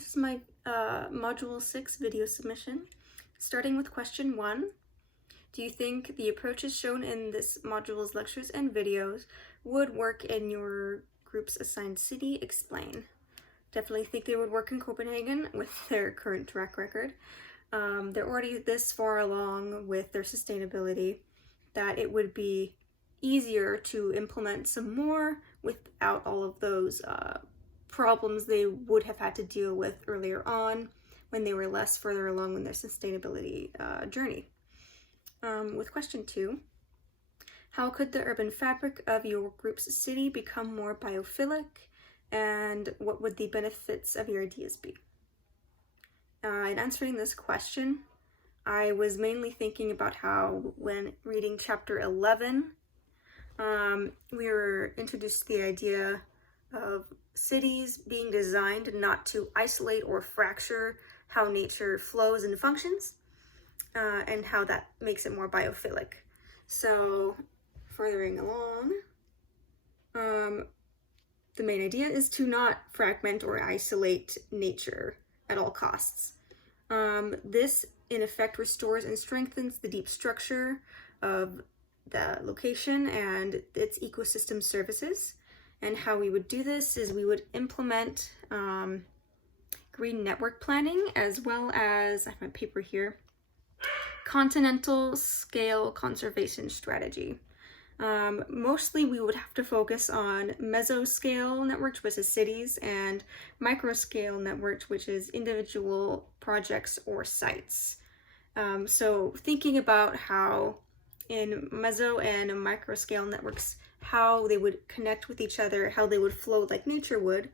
This is my Module 6 video submission. Starting with question 1. Do you think the approaches shown in this module's lectures and videos would work in your group's assigned city? Explain. Definitely think they would work in Copenhagen with their current track record. They're already this far along with their sustainability that it would be easier to implement some more without all of those problems they would have had to deal with earlier on when they were less further along in their sustainability journey. With question 2, how could the urban fabric of your group's city become more biophilic, and what would the benefits of your ideas be? In answering this question, I was mainly thinking about how when reading chapter 11, we were introduced to the idea of cities being designed not to isolate or fracture how nature flows and functions, and how that makes it more biophilic. So, furthering along, the main idea is to not fragment or isolate nature at all costs. This, in effect, restores and strengthens the deep structure of the location and its ecosystem services. And how we would do this is we would implement green network planning, as well as, I have my paper here, continental scale conservation strategy. Mostly we would have to focus on mesoscale networks, which is cities, and microscale networks, which is individual projects or sites. So thinking about how in meso and microscale networks, how they would connect with each other, how they would flow like nature would.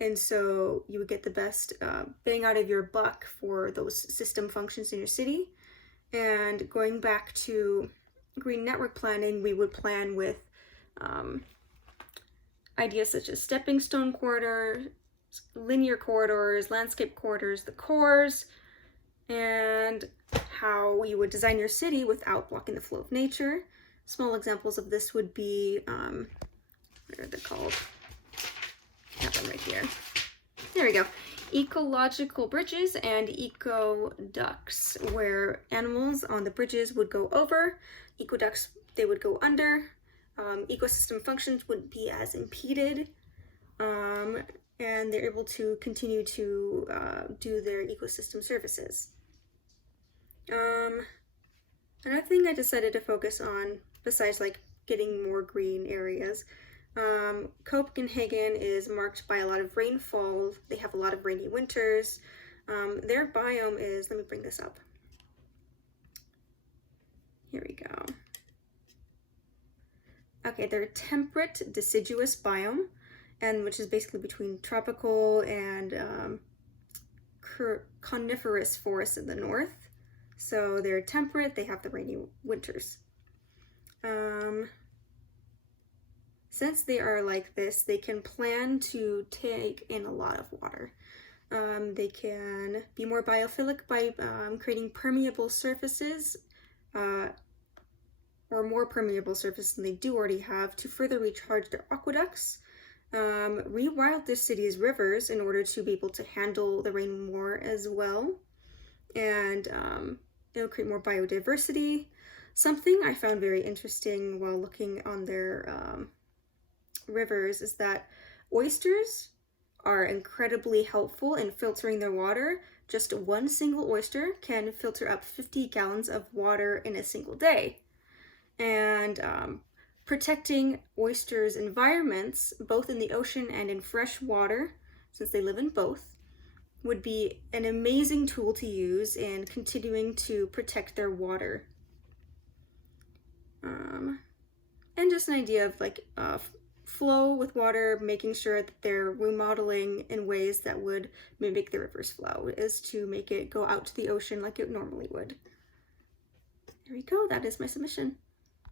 And so you would get the best bang out of your buck for those system functions in your city. And going back to green network planning, we would plan with ideas such as stepping stone corridors, linear corridors, landscape corridors, the cores, and how you would design your city without blocking the flow of nature. Small examples of this would be, what are they called? I have them right here. There we go. Ecological bridges and eco-ducts, where animals on the bridges would go over, eco-ducts, they would go under, ecosystem functions wouldn't be as impeded, and they're able to continue to do their ecosystem services. Another thing I decided to focus on, besides like getting more green areas, Copenhagen is marked by a lot of rainfall. They have a lot of rainy winters. Their biome is, let me bring this up. Here we go. Okay, they're a temperate deciduous biome, and which is basically between tropical and coniferous forests in the north. So they're temperate, they have the rainy winters. Since they are like this, they can plan to take in a lot of water. They can be more biophilic by creating permeable surfaces, or more permeable surfaces than they do already have, to further recharge their aqueducts, rewild their city's rivers in order to be able to handle the rain more as well, and it'll create more biodiversity. Something I found very interesting while looking on their rivers is that oysters are incredibly helpful in filtering their water. Just one single oyster can filter up 50 gallons of water in a single day. And protecting oysters' environments, both in the ocean and in fresh water, since they live in both, would be an amazing tool to use in continuing to protect their water. And just an idea of like flow with water, making sure that they're remodeling in ways that would mimic the river's flow, is to make it go out to the ocean like it normally would. There we go, that is my submission.